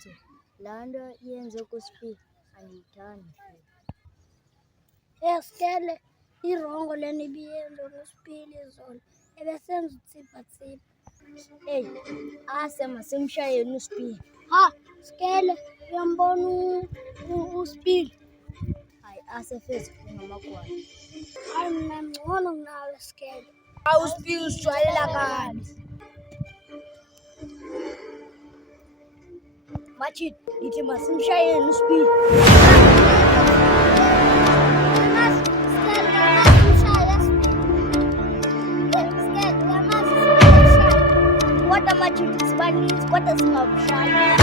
Kristo lando yenze kusiphi angiyithandi. Skele irongo lena ibiyenza kusipili izolo ebesenza utsipatsipa. Eyi ase masimshayeni uSipili. Ha Skele uyambona uSipili? Hayi ase fezi ngamagwala. Hayi mina ngcono kunawe Skele. Hawu uSipili usijwayela kabi. Mathi ngithi masimshayeni uSipili. Kodwa mathi sibaninzi kodwa singabushaya.